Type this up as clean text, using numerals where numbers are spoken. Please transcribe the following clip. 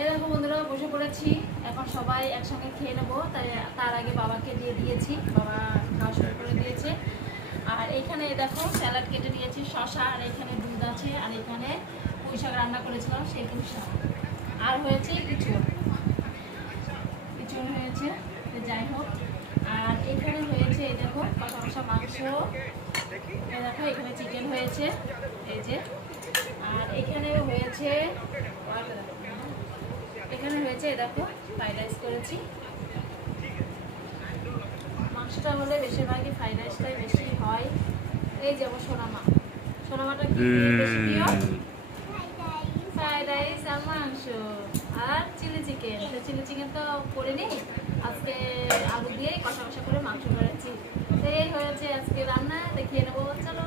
এরকম বন্ধুরা বসে পড়েছি, এখন সবাই একসঙ্গে খেয়ে নেবো। তাই তার আগে বাবাকে দিয়ে দিয়েছি, বাবা খাওয়া শুরু করে দিয়েছে। আর এইখানে দেখো স্যালাড কেটে নিয়েছি, শশা, আর এখানে দুধ আছে, আর এখানে পুঁই শাক রান্না করেছিলাম সেই পুঁই শাক, আর হয়েছে কিছু হয়েছে, যাই হোক। আর এখানে হয়েছে এই দেখো কষা কষা মাংস, এই দেখো এখানে চিকেন হয়েছে এই যে, আর এখানে হয়েছে এই দেখো ফ্রাইড রাইস করেছি। মাংসটা হলে বেশিরভাগই ফ্রাইড রাইসটাই বেশি হয়। এই যে আমার সোনামাটা কি বেশি প্রিয়? ফ্রাইড রাইস আর মাংস আর চিলি চিকেন। চিলি চিকেন তো করিনি, আজকে আলু দিয়ে কষা কষা করে মাংস করেছি। এই হয়েছে আজকে রান্না, দেখিয়ে নেবো, চলো।